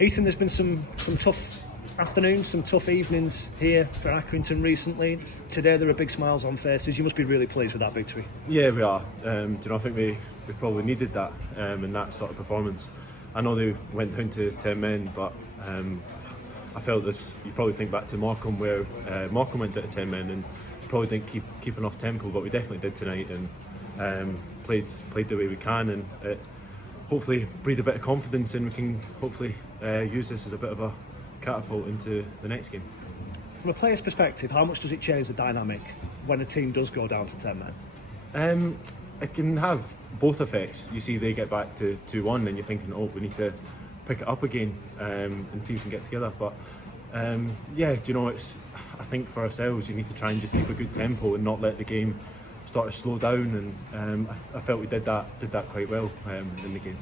Ethan, there's been some tough afternoons, some tough evenings here for Accrington recently. Today there are big smiles on faces. You must be really pleased with that victory. Yeah, we are. I think we probably needed that in that sort of performance. I know they went down to 10 men, but I felt this. You probably think back to Morecambe, where Morecambe went down to 10 men and probably didn't keep enough tempo, but we definitely did tonight and played the way we can, and hopefully breed a bit of confidence, and we can hopefully use this as a bit of a catapult into the next game. From a player's perspective, how much does it change the dynamic when a team does go down to 10 men? It can have both effects. You see they get back to 2-1 and you're thinking, oh, we need to pick it up again, and teams can get together. But it's, I think for ourselves you need to try and just keep a good tempo and not let the game start to slow down, and I felt we did that quite well in the game.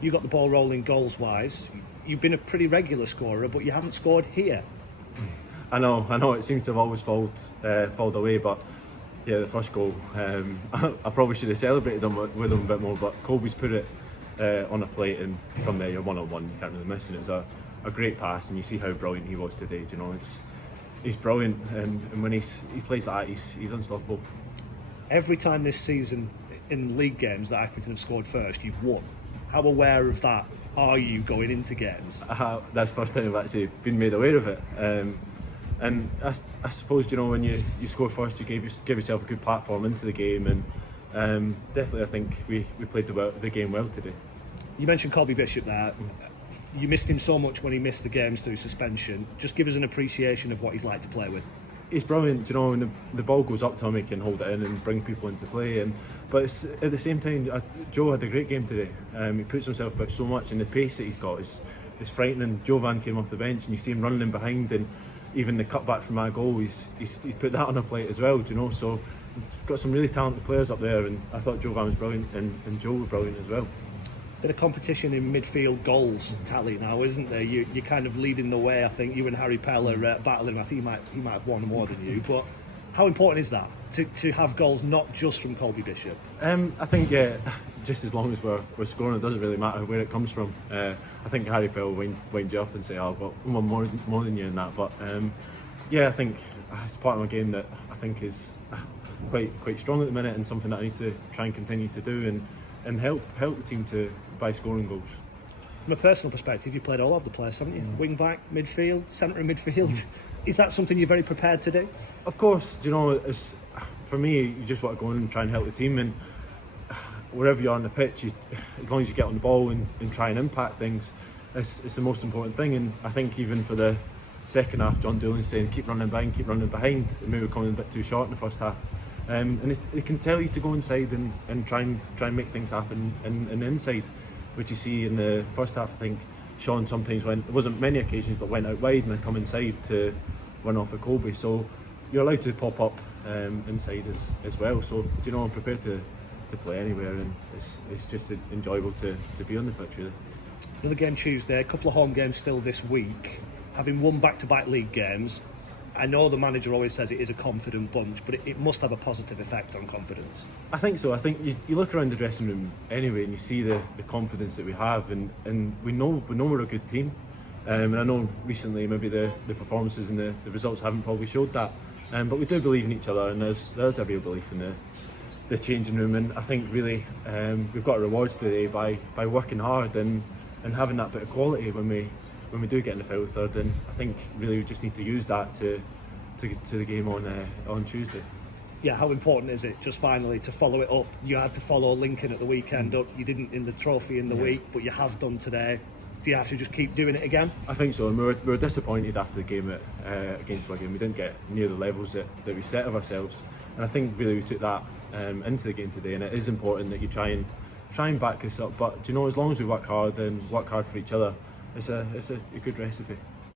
You got the ball rolling goals wise. You've been a pretty regular scorer, but you haven't scored here. I know it seems to have always fallen away, but yeah, the first goal, I probably should have celebrated with him a bit more, but Colby's put it on a plate, and from there you're 1-on-1, you can't really miss, and it's a great pass, and you see how brilliant he was today. He's brilliant, and when he plays like that, he's unstoppable. Every time this season in league games that Accrington have scored first, you've won. How aware of that are you going into games? That's the first time I've actually been made aware of it. And I suppose, when you score first, you give yourself a good platform into the game, and definitely I think we played the game well today. You mentioned Colby Bishop there. You missed him so much when he missed the games through suspension. Just give us an appreciation of what he's like to play with. He's brilliant, when the ball goes up to him, he can hold it in and bring people into play. But at the same time, Joe had a great game today. He puts himself about so much, and the pace that he's got is frightening. Jovan came off the bench, and you see him running in behind, and even the cutback from my goal, he's put that on a plate as well. So we've got some really talented players up there, and I thought Jovan was brilliant, and Joe was brilliant as well. Bit of competition in midfield goals tally now, isn't there? You're kind of leading the way. I think you and Harry Pell are battling. I think he might have won more than you. But how important is that to have goals not just from Colby Bishop? I think just as long as we're scoring, it doesn't really matter where it comes from. I think Harry Pell will wind you up and say, "Oh, I've got one more than you in that." But I think it's part of my game that I think is quite strong at the minute, and something that I need to try and continue to do and help the team by scoring goals. From a personal perspective, you've played all over the place, haven't you? Wing back, midfield, centre and midfield. Is that something you're very prepared to do? Of course. It's, for me, you just want to go in and try and help the team, and wherever you are on the pitch, as long as you get on the ball and try and impact things, it's the most important thing. And I think even for the second half, John Doolan's saying keep running behind, and maybe we're coming a bit too short in the first half. And it can tell you to go inside and try and make things happen in the inside, which you see in the first half. I think Sean sometimes it wasn't many occasions, but went out wide and then come inside to run off a Colby. So you're allowed to pop up inside as well. So I'm prepared to play anywhere, and it's just enjoyable to be on the pitch really. Another game Tuesday, a couple of home games still this week. Having won back-to-back league games, I know the manager always says it is a confident bunch, but it must have a positive effect on confidence. I think so. I think you look around the dressing room anyway, and you see the confidence that we have, and we know we're a good team. And I know recently maybe the performances and the results haven't probably showed that, but we do believe in each other, and there's a real belief in the changing room. And I think really we've got rewards today by working hard and having that bit of quality when we do get in the final third. And I think really we just need to use that to the game on Tuesday. Yeah, how important is it, just finally, to follow it up? You had to follow Lincoln at the weekend up. You didn't in the trophy in the week, but you have done today. Do you have to just keep doing it again? I think so, and we were disappointed after the game against Wigan. We didn't get near the levels that we set of ourselves, and I think really we took that into the game today. And it is important that you try and back this up. But as long as we work hard and work hard for each other, it's a good recipe.